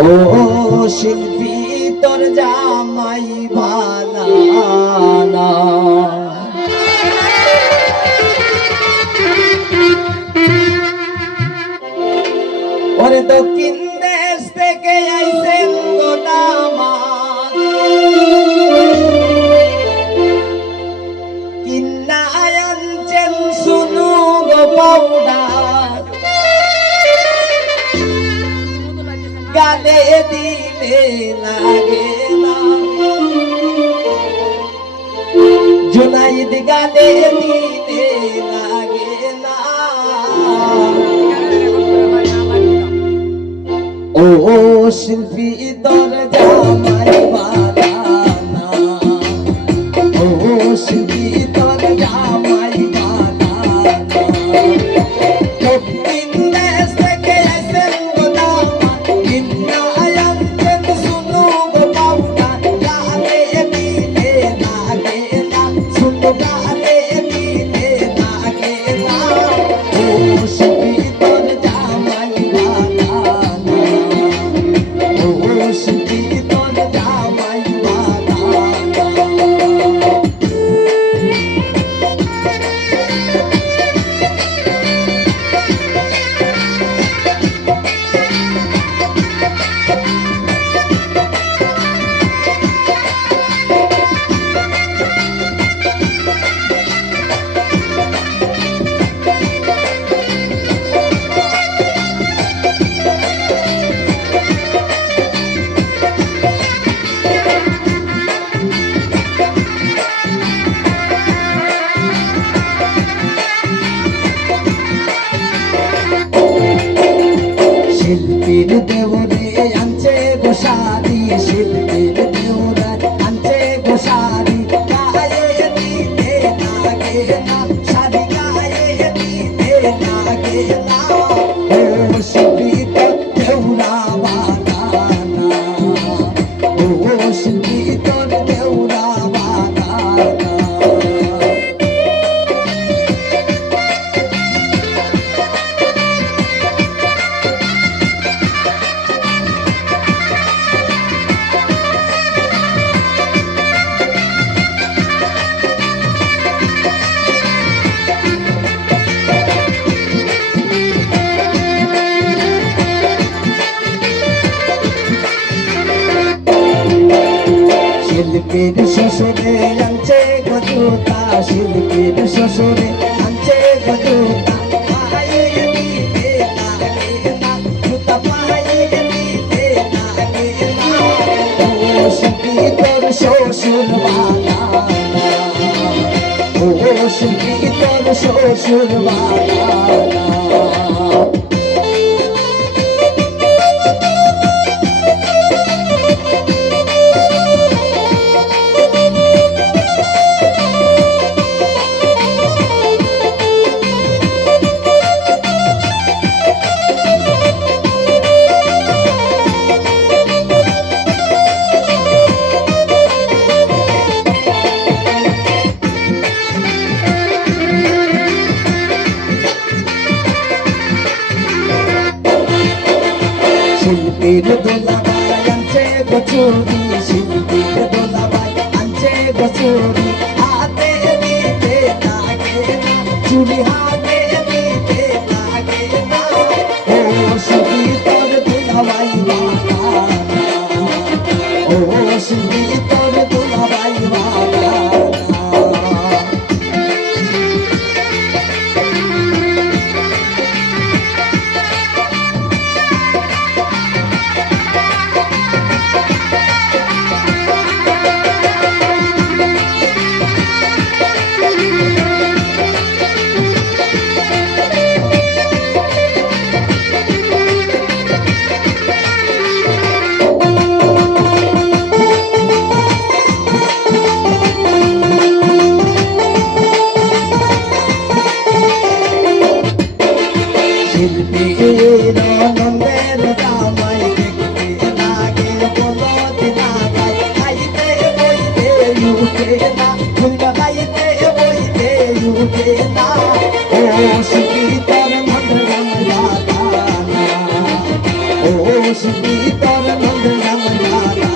ও শিল্পী তোর জামাই বালা না, ওরে দক্ষিণ দেশ থেকে আইছেন গো দামাত, কিন্না আনছেন শুনু গো পাউডার, গালে দিলে লাগে না, জুনাইদ গালে দিলে লাগে না। ও শিল্পী তোর জামাই বালা না, ও শিল্পী তোর জামাই বালা না, দক্ষিণ দেশ থেকে আইছেন গো দামাত, কিন্না আনছেন শুনু গো পাউডার, গালে দিলে লাগে না, শুনু গালে দিলে লাগে না। ও শিল্পী তোর জামাই বালা না, ও শিল্পী তোর জামাই বালা না। শিল্পীর দেওরে আনছে গোসারি, শিল্পীর দেওরে আনছে গোসারি, গায়ে দিতে লাগে না, শাড়ি গায়ে দিতে লাগে না। ও শিল্পী তোর দেওরা বালা না, ও শিল্পী তোর দেওরা বালা না। শিল্পীর শ্বশুরে আনছে গজুতা, শিল্পীর শ্বশুরে আনছে গজুতা, পায়ে দিতে লাগে না, জুতা পায়ে দিতে লাগে না। ও শিল্পী তোর শ্বশুর বালা না, ও শিল্পী তোর শ্বশুর বালা না। শিল্পীর দোলাবাই আনছে গচুরি, শিল্পীর দোলাবাই আনছে গচুরি, হাতে দিতে লাগে না, চুরি হাতে দিতে লাগে না। ও শিল্পী তোর দোলাবাই বালা না, ও শিল্পী তোর দোলাবাই বালা না। শুনি তোর নন্দ জামাই বালা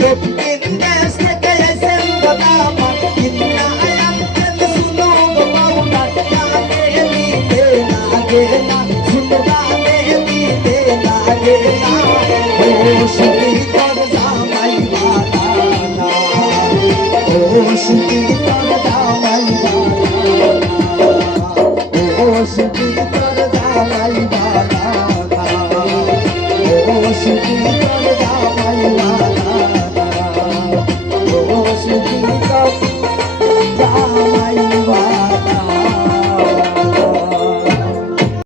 দক্ষিণ দেশ থেকে এসেন গোদামা কিন্না আনতেন শুনো গো পাউনা গানে দিতে লাগে না শুনো গানে দিতে লাগে না ও শুনি তোর জামাই বালা ও শুনি তোর জামাই বালা